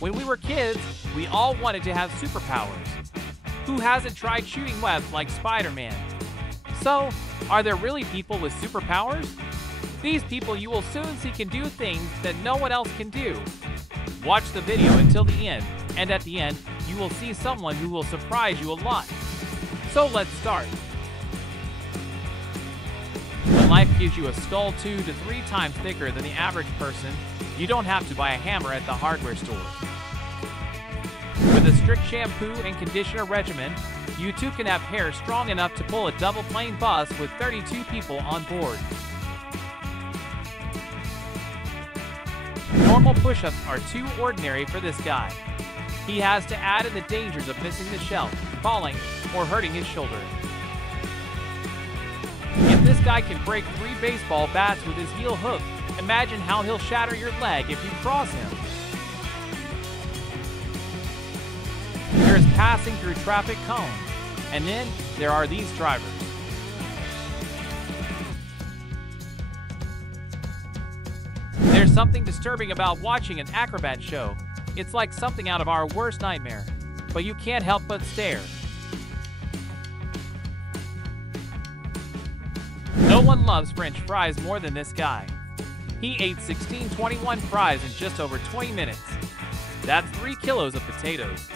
When we were kids, we all wanted to have superpowers. Who hasn't tried shooting webs like Spider-Man? So, are there really people with superpowers? These people you will soon see can do things that no one else can do. Watch the video until the end, and at the end, you will see someone who will surprise you a lot. So let's start. When life gives you a skull 2 to 3 times thicker than the average person, you don't have to buy a hammer at the hardware store. With a strict shampoo and conditioner regimen, you too can have hair strong enough to pull a double-plane bus with 32 people on board. Normal push-ups are too ordinary for this guy. He has to add in the dangers of missing the shelf, falling, or hurting his shoulder. If this guy can break 3 baseball bats with his heel hook, imagine how he'll shatter your leg if you cross him. There's passing through traffic cones, and then there are these drivers. There's something disturbing about watching an acrobat show. It's like something out of our worst nightmare, but you can't help but stare. No one loves French fries more than this guy. He ate 1621 fries in just over 20 minutes. That's 3 kilos of potatoes.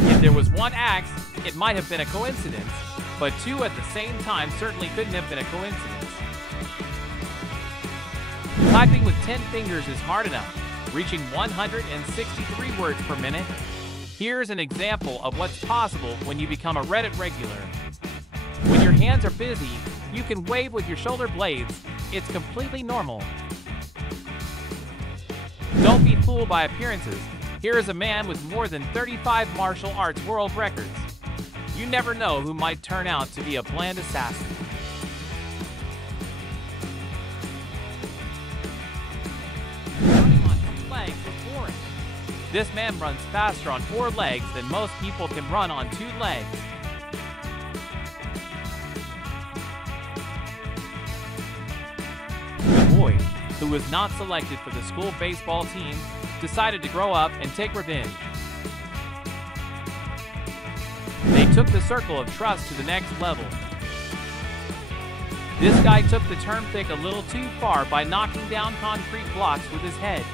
If there was one axe, it might have been a coincidence, but 2 at the same time certainly couldn't have been a coincidence. Typing with 10 fingers is hard enough, reaching 163 words per minute. Here's an example of what's possible when you become a Reddit regular. When your hands are busy, you can wave with your shoulder blades. It's completely normal. Don't be fooled by appearances. Here is a man with more than 35 martial arts world records. You never know who might turn out to be a bland assassin. Running on 2 legs is boring. This man runs faster on 4 legs than most people can run on 2 legs. The boy, who was not selected for the school baseball team, decided to grow up and take revenge. They took the circle of trust to the next level. This guy took the term thick a little too far by knocking down concrete blocks with his head.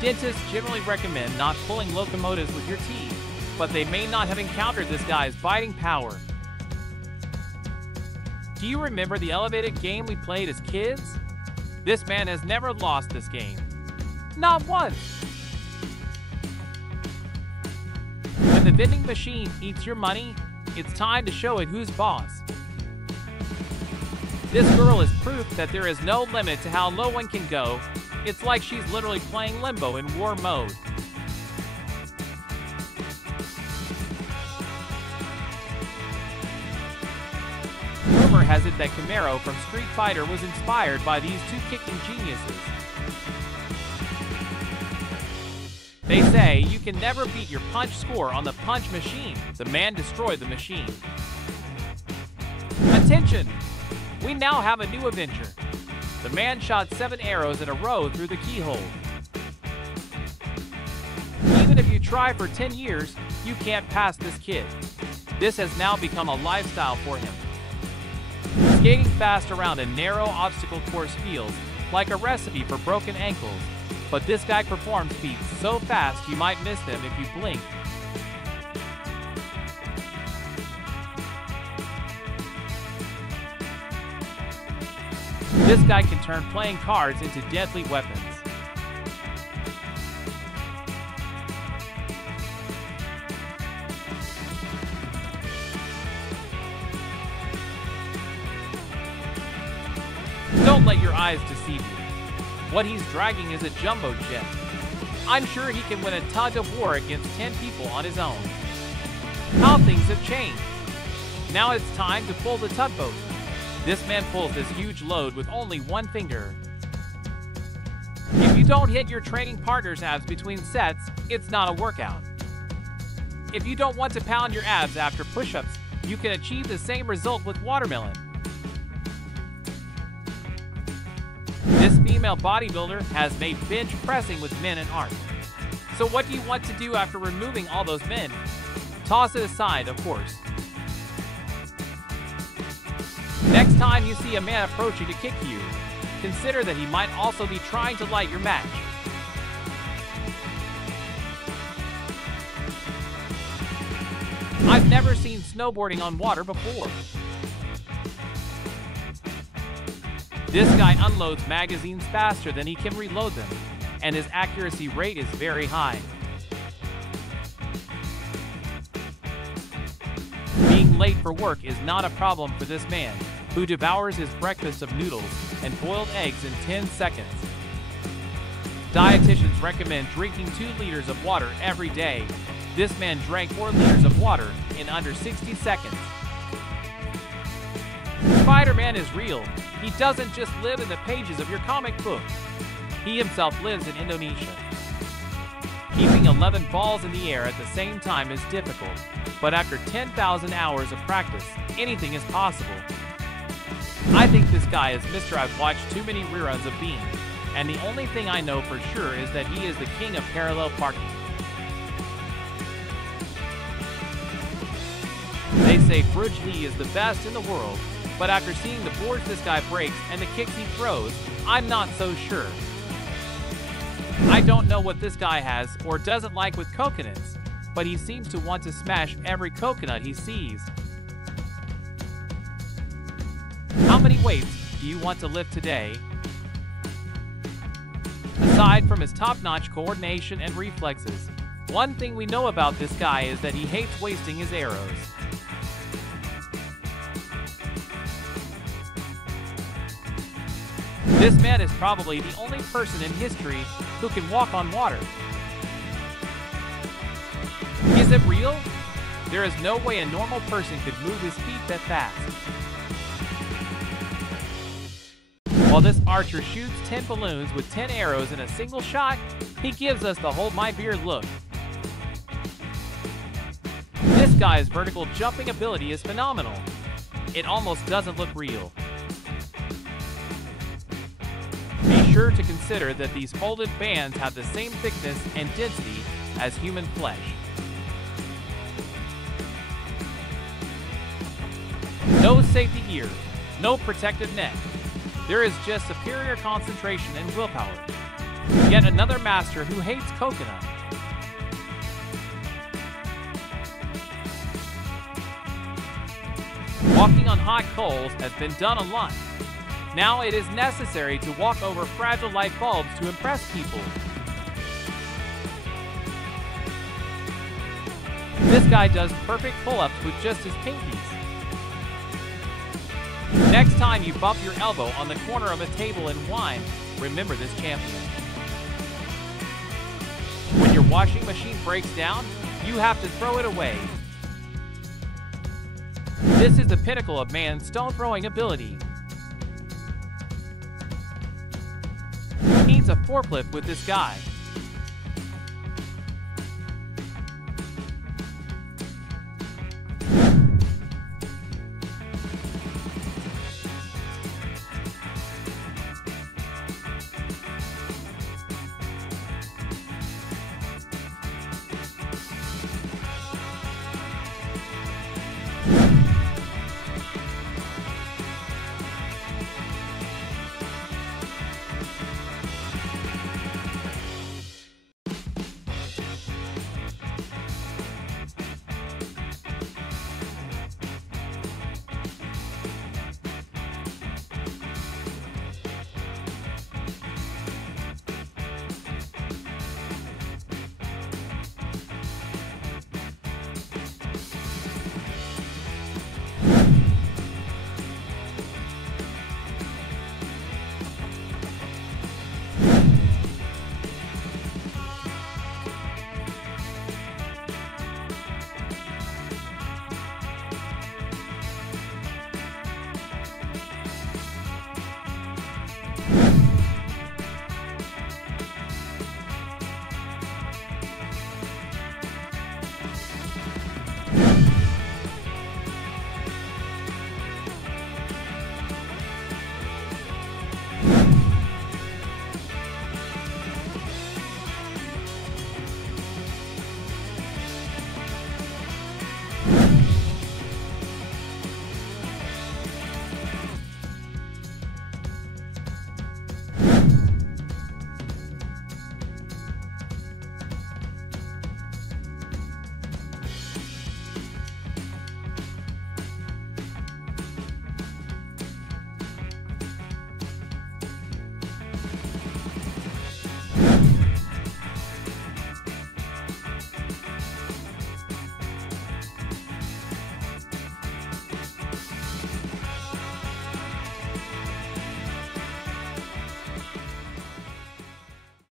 Dentists generally recommend not pulling locomotives with your teeth, but they may not have encountered this guy's biting power. Do you remember the elevated game we played as kids? This man has never lost this game. Not once! When the vending machine eats your money, it's time to show it who's boss. This girl is proof that there is no limit to how low one can go. It's like she's literally playing Limbo in war mode. Rumor has it that Camaro from Street Fighter was inspired by these 2 kicking geniuses. They say you can never beat your punch score on the punch machine. The man destroyed the machine. Attention! We now have a new adventure. The man shot 7 arrows in a row through the keyhole. Even if you try for 10 years, you can't pass this kid. This has now become a lifestyle for him. Skating fast around a narrow obstacle course feels like a recipe for broken ankles, but this guy performs feats so fast you might miss them if you blink. This guy can turn playing cards into deadly weapons. Don't let your eyes deceive you. What he's dragging is a jumbo jet. I'm sure he can win a tug of war against 10 people on his own. How things have changed. Now it's time to pull the tugboat. This man pulls this huge load with only 1 finger. If you don't hit your training partner's abs between sets, it's not a workout. If you don't want to pound your abs after push-ups, You can achieve the same result with watermelon. This female bodybuilder has made bench pressing with men an art. So what do you want to do after removing all those men? Toss it aside, of course. Next time you see a man approaching to kick you, consider that he might also be trying to light your match. I've never seen snowboarding on water before. This guy unloads magazines faster than he can reload them, and his accuracy rate is very high. Being late for work is not a problem for this man, who devours his breakfast of noodles and boiled eggs in 10 seconds. Dietitians recommend drinking 2 liters of water every day. This man drank 4 liters of water in under 60 seconds. Spider-Man is real. He doesn't just live in the pages of your comic book. He himself lives in Indonesia. Keeping 11 balls in the air at the same time is difficult, but after 10,000 hours of practice, anything is possible. I think this guy is Mr. I've watched too many reruns of Bean, and the only thing I know for sure is that he is the king of parallel parking. They say Bruce Lee is the best in the world, but after seeing the boards this guy breaks and the kicks he throws, I'm not so sure. I don't know what this guy has or doesn't like with coconuts, but he seems to want to smash every coconut he sees. How many weights do you want to lift today? Aside from his top-notch coordination and reflexes, one thing we know about this guy is that he hates wasting his arrows. This man is probably the only person in history who can walk on water. Is it real? There is no way a normal person could move his feet that fast. While this archer shoots 10 balloons with 10 arrows in a single shot, he gives us the hold my beer look. This guy's vertical jumping ability is phenomenal. It almost doesn't look real. Be sure to consider that these folded bands have the same thickness and density as human flesh. No safety gear, no protective net. There is just superior concentration and willpower. Yet another master who hates coconut. Walking on hot coals has been done a lot. Now it is necessary to walk over fragile light bulbs to impress people. This guy does perfect pull-ups with just his pinkies. Next time you bump your elbow on the corner of a table and whine, remember this champion. When your washing machine breaks down, you have to throw it away. This is the pinnacle of man's stone-throwing ability. Who needs a forklift with this guy?